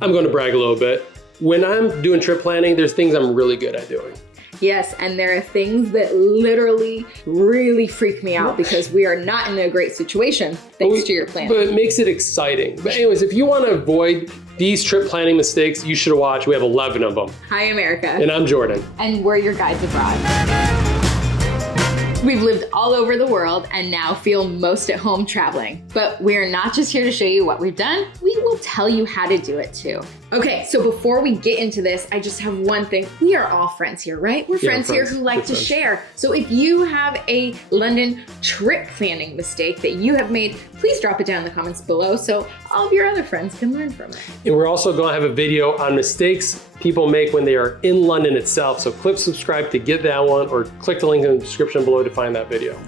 I'm going to brag a little bit. When I'm doing trip planning, there's things I'm really good at doing. Yes, and there are things that literally really freak me out because we are not in a great situation thanks to your planning. But it makes it exciting. But anyways, if you want to avoid these trip planning mistakes, you should watch. We have 11 of them. Hi, America. And I'm Jordan. And we're your guides abroad. We've lived all over the world and now feel most at home traveling. But we're not just here to show you what we've done, we will tell you how to do it too. Okay, so before we get into this, I just have one thing. We are all friends here, right? We're friends here who like to share. So if you have a London trip planning mistake that you have made, please drop it down in the comments below so all of your other friends can learn from it. And we're also going to have a video on mistakes people make when they are in London itself. So click subscribe to get that one, or click the link in the description below to find that video.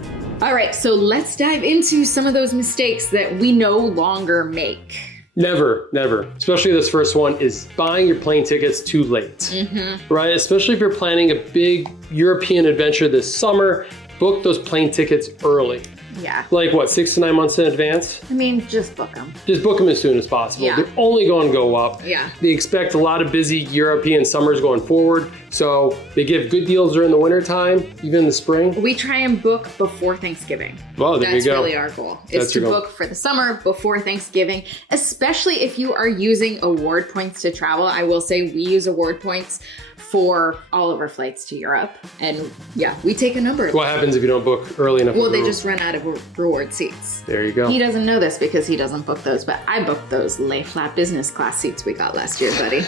All right, so let's dive into some of those mistakes that we no longer make. Never, especially this first one, is buying your plane tickets too late, right? Especially if you're planning a big European adventure this summer, book those plane tickets early. Yeah. Like what, 6 to 9 months in advance? I mean, just book them. Just book them as soon as possible. Yeah. They're only going to go up. Yeah. They expect a lot of busy European summers going forward. So they give good deals during the winter time, even in the spring. We try and book before Thanksgiving. Well, there you go. That's really our goal, is to book for the summer before Thanksgiving, especially if you are using award points to travel. I will say we use award points for all of our flights to Europe. And yeah, we take a number of What happens if you don't book early enough? Well, they just run out of reward seats. There you go. He doesn't know this because he doesn't book those, but I booked those lay flat business class seats we got last year, buddy.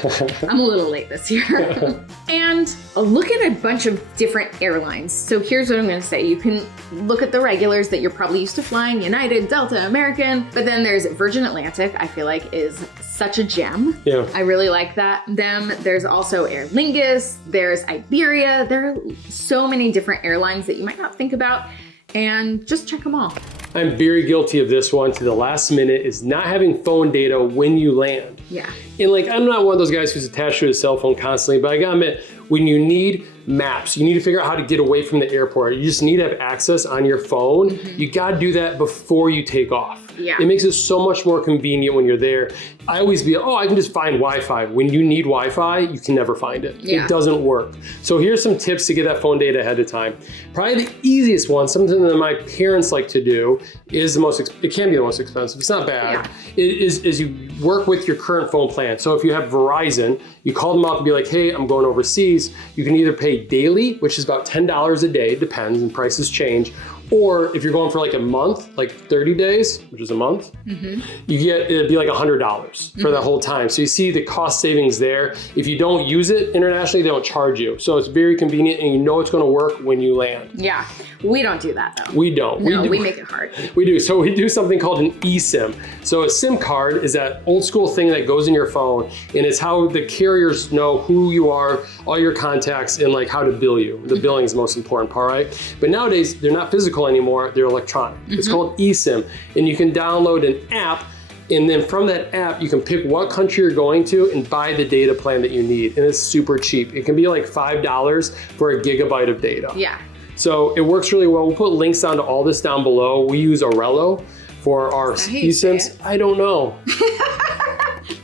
I'm a little late this year. And look at a bunch of different airlines. So here's what I'm gonna say. You can look at the regulars that you're probably used to flying, United, Delta, American, but then there's Virgin Atlantic, I feel like is such a gem. Yeah. I really like them. There's also Aer Lingus, there's Iberia. There are so many different airlines that you might not think about, and just check them all. I'm very guilty of this one to the last minute, is not having phone data when you land. Yeah. And like, I'm not one of those guys who's attached to his cell phone constantly, but I gotta admit, when you need maps, you need to figure out how to get away from the airport. You just need to have access on your phone. You gotta do that before you take off. Yeah. It makes it so much more convenient when you're there. I always be, oh, I can just find Wi-Fi. When you need Wi-Fi, you can never find it. Yeah. It doesn't work. So here's some tips to get that phone data ahead of time. Probably the easiest one, something that my parents like to do, is it can be the most expensive. It's not bad. Yeah. Is you work with your current phone plan. So if you have Verizon, you call them up and be like, hey, I'm going overseas. You can either pay daily, which is about $10 a day, depends, and prices change. Or if you're going for like a month, like 30 days, which is a month, it'd be like $100 for that whole time. So you see the cost savings there. If you don't use it internationally, they don't charge you. So it's very convenient, and you know it's gonna work when you land. Yeah, we don't do that though. We don't. No, we make it hard. We do. So we do something called an eSIM. So a SIM card is that old school thing that goes in your phone, and it's how the carriers know who you are, all your contacts, and like how to bill you. The billing is the most important part, right? But nowadays, they're not physical anymore, they're electronic. It's called eSIM, and you can download an app, and then from that app, you can pick what country you're going to and buy the data plan that you need, and it's super cheap. It can be like $5 for a gigabyte of data. Yeah. So it works really well. We'll put links down to all this down below. We use Aurelo for our eSIMs. I don't know.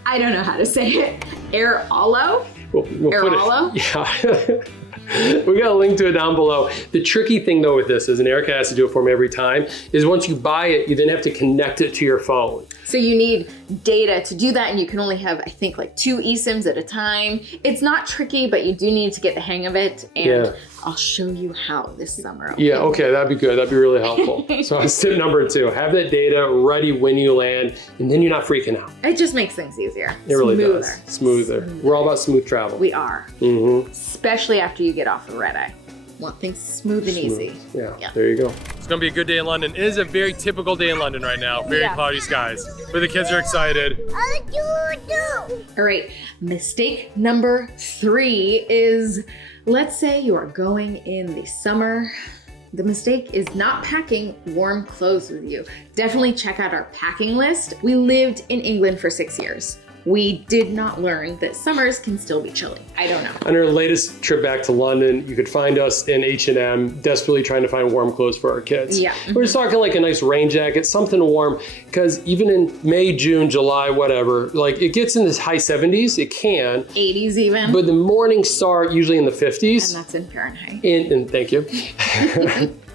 I don't know how to say it. Airolo? We'll Airolo? Yeah. We got a link to it down below. The tricky thing though with this is, and Erica has to do it for me every time, is once you buy it, you then have to connect it to your phone. So you need data to do that, and you can only have, I think, like 2 eSIMs at a time. It's not tricky, but you do need to get the hang of it, and I'll show you how this summer. Okay? Yeah, okay, that'd be good. That'd be really helpful. So that's tip number 2. Have that data ready when you land, and then you're not freaking out. It just makes things easier. It really does. Smoother. We're all about smooth travel. We are. Especially after you get off the red eye. Want things smooth and easy. Yeah, there you go. It's gonna be a good day in London. It is a very typical day in London right now. Very cloudy skies, but the kids are excited. All right, mistake number 3 is, let's say you are going in the summer. The mistake is not packing warm clothes with you. Definitely check out our packing list. We lived in England for 6 years. we did not learn that summers can still be chilly. I don't know. On our latest trip back to London, you could find us in H&M desperately trying to find warm clothes for our kids. Yeah. We're just talking like a nice rain jacket, something warm, because even in May, June, July, whatever, like it gets in the high 70s, it can. 80s even. But the mornings start usually in the 50s. And that's in Fahrenheit. And thank you.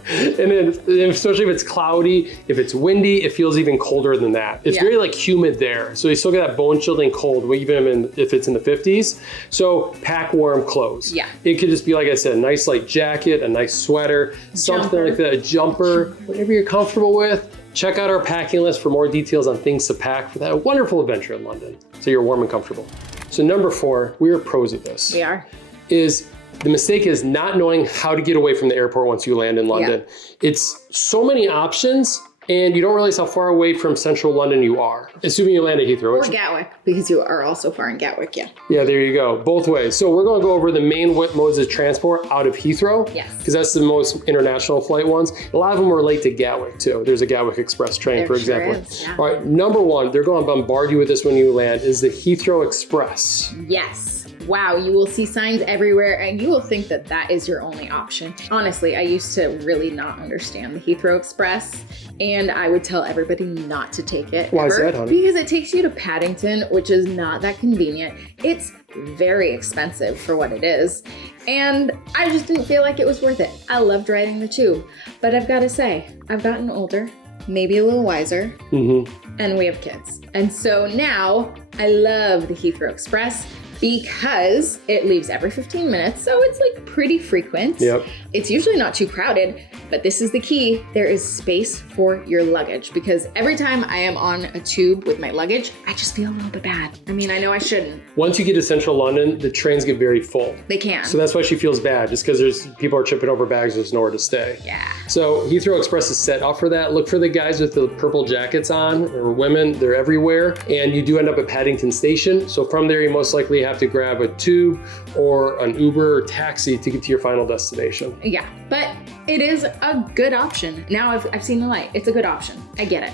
And then, especially if it's cloudy, if it's windy, it feels even colder than that. It's very like humid there. So you still get that bone chilling cold, even if it's in the 50s. So pack warm clothes. Yeah. It could just be, like I said, a nice light jacket, a nice sweater, something like that, a jumper, whatever you're comfortable with. Check out our packing list for more details on things to pack for that wonderful adventure in London. So you're warm and comfortable. So number 4, we are pros at this. We are. Is the mistake is not knowing how to get away from the airport once you land in London. Yeah. It's so many options, and you don't realize how far away from central London you are, assuming you land at Heathrow. Or Gatwick, because you are also far in Gatwick, yeah. Yeah, there you go, both ways. So we're gonna go over the main modes of transport out of Heathrow. Yes. Because that's the most international flight ones. A lot of them relate to Gatwick too. There's a Gatwick Express train, for example. Is, yeah. All right, number 1, they're gonna bombard you with this when you land, is the Heathrow Express. Yes. Wow, you will see signs everywhere and you will think that that is your only option. Honestly, I used to really not understand the Heathrow Express and I would tell everybody not to take it. Why is that, honey? Because it takes you to Paddington, which is not that convenient. It's very expensive for what it is. And I just didn't feel like it was worth it. I loved riding the tube, but I've got to say, I've gotten older, maybe a little wiser, and we have kids. And so now I love the Heathrow Express because it leaves every 15 minutes, so it's like pretty frequent. Yep. It's usually not too crowded, but this is the key. There is space for your luggage because every time I am on a tube with my luggage, I just feel a little bit bad. I mean, I know I shouldn't. Once you get to central London, the trains get very full. They can. So that's why she feels bad, just because there's people are tripping over bags, there's nowhere to stay. Yeah. So Heathrow Express is set up for that. Look for the guys with the purple jackets on, or women, they're everywhere. And you do end up at Paddington Station. So from there, you most likely have to grab a tube or an Uber or taxi to get to your final destination. Yeah, but it is a good option. Now I've seen the light. It's a good option. I get it.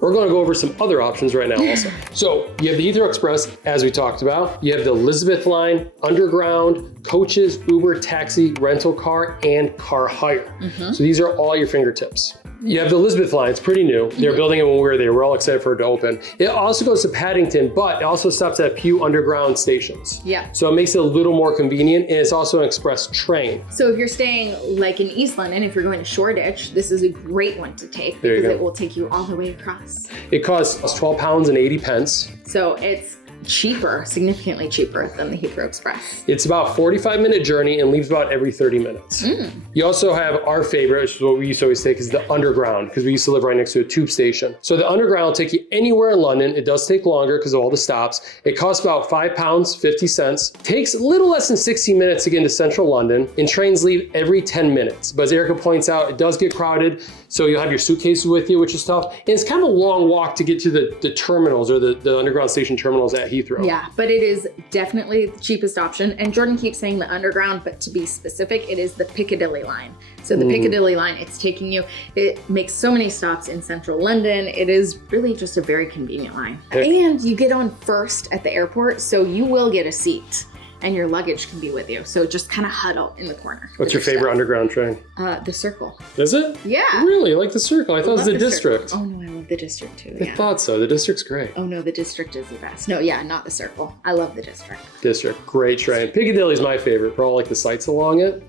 We're going to go over some other options right now also. So you have the Heathrow Express, as we talked about. You have the Elizabeth line, Underground, coaches, Uber, taxi, rental car, and car hire. So these are all your fingertips. You have the Elizabeth line, it's pretty new. They're building it when we were there. We're all excited for it to open. It also goes to Paddington, but it also stops at a few underground stations. Yeah. So it makes it a little more convenient, and it's also an express train. So if you're staying like in East London, if you're going to Shoreditch, this is a great one to take There you because go. it will take you all the way across. It costs £12 and 80 pence. So it's cheaper, significantly cheaper than the Heathrow Express. It's about a 45-minute journey and leaves about every 30 minutes. You also have our favorite, which is what we used to always take, is the Underground, because we used to live right next to a tube station. So the Underground will take you anywhere in London. It does take longer because of all the stops. It costs about £5, 50 cents. Takes a little less than 60 minutes to get into central London, and trains leave every 10 minutes. But as Erica points out, it does get crowded, so you'll have your suitcases with you, which is tough. And it's kind of a long walk to get to the terminals, or the Underground station terminals at Heathrow. Yeah, but it is definitely the cheapest option. And Jordan keeps saying the Underground, but to be specific, it is the Piccadilly line. So the Piccadilly line, it's taking you, it makes so many stops in central London. It is really just a very convenient line. And you get on first at the airport, so you will get a seat. And your luggage can be with you. So just kind of huddle in the corner. What's your favorite Underground train? The Circle. Is it? Yeah. Really? I like the Circle. I thought it was the District. Circle. Oh no, I love the District too. I thought so. The District's great. Oh no, the District is the best. No, yeah, not the Circle. I love the District. District, great train. Piccadilly's my favorite for all like the sights along it.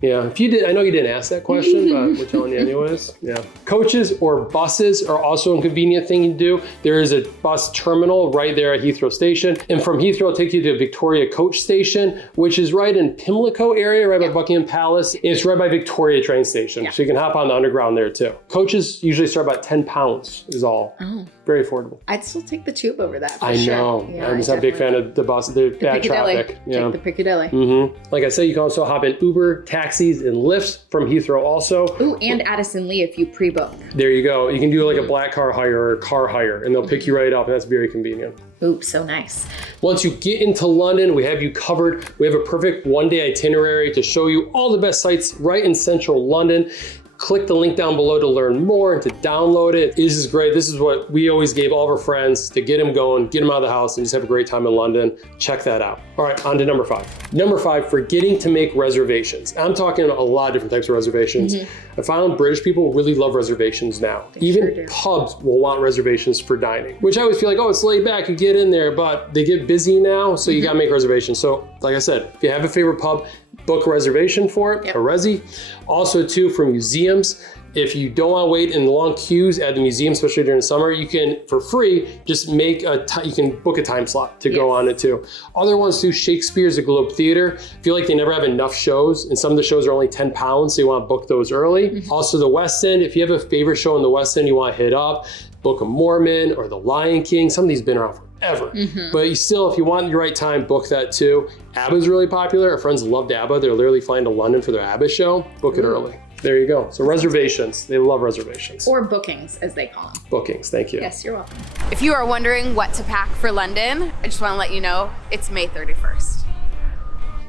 Yeah, if you did, I know you didn't ask that question, but we're telling you anyways. Yeah. Coaches or buses are also a convenient thing to do. There is a bus terminal right there at Heathrow Station. And from Heathrow, it'll take you to Victoria Coach Station, which is right in Pimlico area, right by Buckingham Palace. And it's right by Victoria train station. So you can hop on the Underground there too. Coaches usually start about £10 is all. Oh. Very affordable. I'd still take the tube over that. I know. Yeah, I'm just not a big fan of the bus, the bad Piccadilly. traffic. Yeah. Take the Piccadilly. Like I said, you can also hop in Uber, taxis, and Lyfts from Heathrow also. Ooh, and Addison Lee if you pre-book. There you go. You can do like a black car hire or a car hire, and they'll pick you right up, and that's very convenient. Ooh, so nice. Once you get into London, we have you covered. We have a perfect one-day itinerary to show you all the best sites right in central London. click the link down below to learn more and to download it. This is great. This is what we always gave all of our friends to get them going, get them out of the house, and just have a great time in London. Check that out. All right, on to number 5. Number 5, forgetting to make reservations. I'm talking a lot of different types of reservations. I found British people really love reservations now. Even pubs will want reservations for dining, which I always feel like, oh, it's laid back, you get in there, but they get busy now, so you gotta make reservations. So like I said, if you have a favorite pub, book a reservation for it, a resi. Also too, for museums, if you don't want to wait in long queues at the museum, especially during summer, you can, for free, just make you can book a time slot to go on it too. Other ones too, Shakespeare's, the Globe Theater, I feel like they never have enough shows, and some of the shows are only 10 pounds, so you want to book those early. Also the West End, if you have a favorite show in the West End you want to hit up, Book of Mormon or the Lion King. Some of these have been around forever. But you still, if you want the right time, book that too. ABBA's really popular. Our friends loved ABBA. They're literally flying to London for their ABBA show. Book it early. There you go. So reservations. They love reservations. Or bookings, as they call them. Bookings. Thank you. Yes, you're welcome. If you are wondering what to pack for London, I just want to let you know it's May 31st.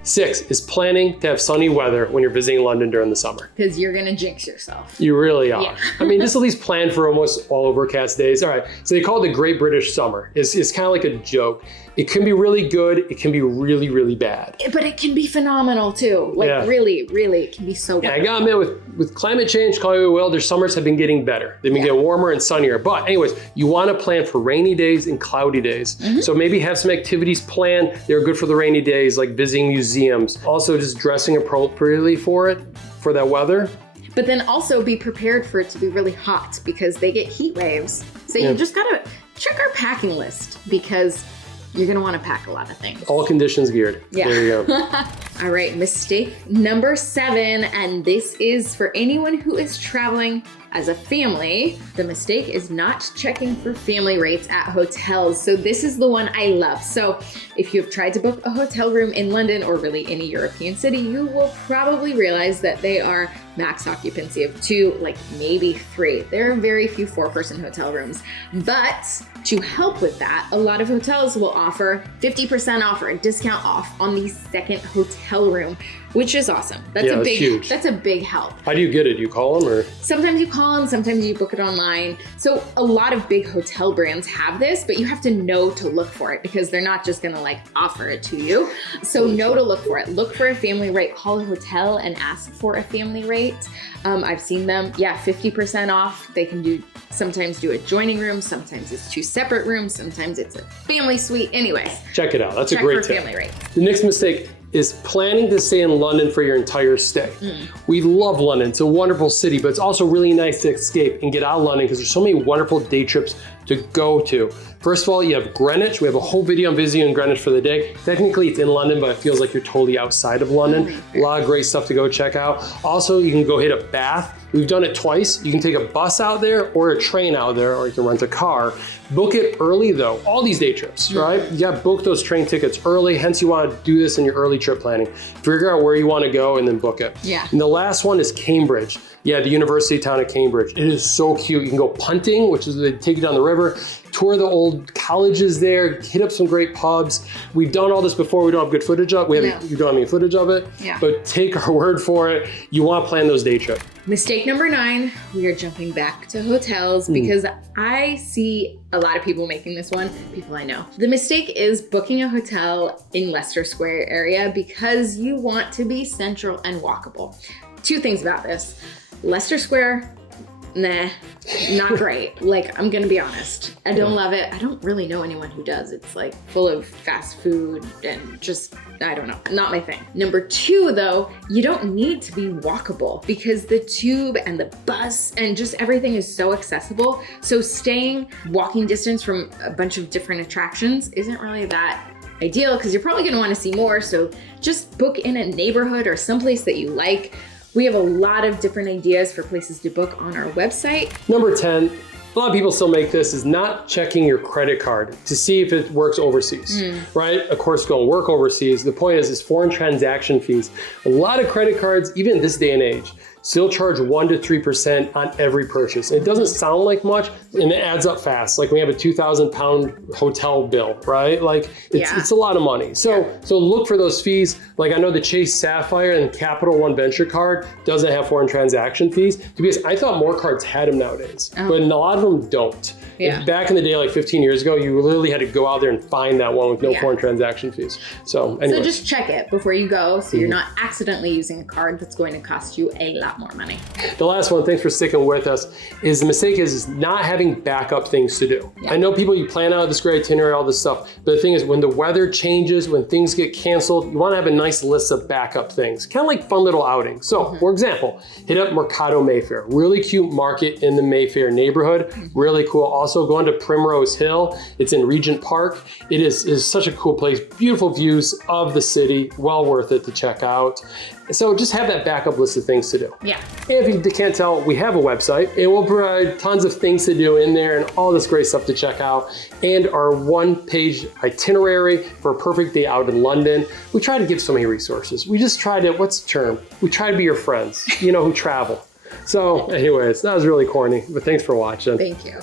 6 is planning to have sunny weather when you're visiting London during the summer. Because you're gonna jinx yourself. You really are. Yeah. I mean, just at least plan for almost all overcast days. All right, so they call it the Great British Summer. It's kind of like a joke. It can be really good. It can be really, really bad. But it can be phenomenal too. Like really, really, it can be so good. I gotta admit, with climate change, call it what you will, their summers have been getting better. They've been getting warmer and sunnier. But anyways, you wanna plan for rainy days and cloudy days. So maybe have some activities planned. They're good for the rainy days, like visiting museums. Also just dressing appropriately for that weather. But then also be prepared for it to be really hot because they get heat waves. So you just gotta check our packing list because you're gonna wanna pack a lot of things. All conditions geared. Yeah. There you go. All right, mistake number 7, and this is for anyone who is traveling as a family. The mistake is not checking for family rates at hotels. So this is the one I love. So if you've tried to book a hotel room in London or really any European city, you will probably realize that they are max occupancy of 2, like maybe 3. There are very few 4-person hotel rooms. But to help with that, a lot of hotels will offer 50% off or a discount off on the second hotel room, which is awesome. That's huge. That's a big help. How do you get it? Do you call them or? Sometimes you call them, sometimes you book it online. So a lot of big hotel brands have this, but you have to know to look for it because they're not just gonna like offer it to you. So know to look for it. Look for a family rate, call a hotel and ask for a family rate. I've seen them, 50% off. They can sometimes do adjoining rooms, sometimes it's 2 separate rooms, sometimes it's a family suite. Anyways. Check it out, that's a great tip. Family rate. The next mistake is planning to stay in London for your entire stay. We love London, it's a wonderful city, but it's also really nice to escape and get out of London because there's so many wonderful day trips to go to. First of all, you have Greenwich. We have a whole video on visiting Greenwich for the day. Technically it's in London, but it feels like you're totally outside of London. A lot of great stuff to go check out. Also, you can go hit a bath. We've done it twice. You can take a bus out there or a train out there, or you can rent a car. Book it early though, all these day trips, right? You gotta book those train tickets early, hence you wanna do this in your early trip planning. Figure out where you wanna go and then book it. And the last one is Cambridge. The university town of Cambridge. It is so cute. You can go punting, which is they take you down the river, tour the old colleges there, hit up some great pubs. We've done all this before. We don't have good footage of it. You don't have any footage of it, but take our word for it. You want to plan those day trips. Mistake number 9, we are jumping back to hotels because I see a lot of people making this one, people I know. The mistake is booking a hotel in Leicester Square area because you want to be central and walkable. 2 things about this. Leicester Square, nah, not great. Like, I'm gonna be honest. I don't love it. I don't really know anyone who does. It's like full of fast food and just, I don't know, not my thing. Number 2 though, you don't need to be walkable because the tube and the bus and just everything is so accessible. So staying walking distance from a bunch of different attractions isn't really that ideal because you're probably gonna wanna see more. So just book in a neighborhood or someplace that you like. We have a lot of different ideas for places to book on our website. Number 10, a lot of people still make this, is not checking your credit card to see if it works overseas, right? Of course, it's gonna work overseas. The point is foreign transaction fees. A lot of credit cards, even in this day and age, still charge 1 to 3% on every purchase. It doesn't sound like much, and it adds up fast. Like we have a 2,000 pound hotel bill, right? Like it's a lot of money. So look for those fees. Like I know the Chase Sapphire and Capital One Venture card doesn't have foreign transaction fees, because I thought more cards had them nowadays, but a lot of them don't. Yeah. Back in the day, like 15 years ago, you literally had to go out there and find that one with no foreign transaction fees. So anyways. So just check it before you go, so you're not accidentally using a card that's going to cost you a lot more money. The last one, thanks for sticking with us, is the mistake is not having backup things to do. I know people, you plan out this great itinerary, all this stuff, but the thing is when the weather changes, when things get canceled, you want to have a nice list of backup things, kind of like fun little outings. So for example, hit up Mercado Mayfair, really cute market in the Mayfair neighborhood, really cool. Also going to Primrose Hill, it's in Regent Park. It is such a cool place, beautiful views of the city, well worth it to check out. So just have that backup list of things to do. Yeah. And if you can't tell, we have a website and we'll provide tons of things to do in there and all this great stuff to check out, and our one-page itinerary for a perfect day out in London. We try to give so many resources. We just try to, what's the term? We try to be your friends, who travel. So anyways, that was really corny, but thanks for watching. Thank you.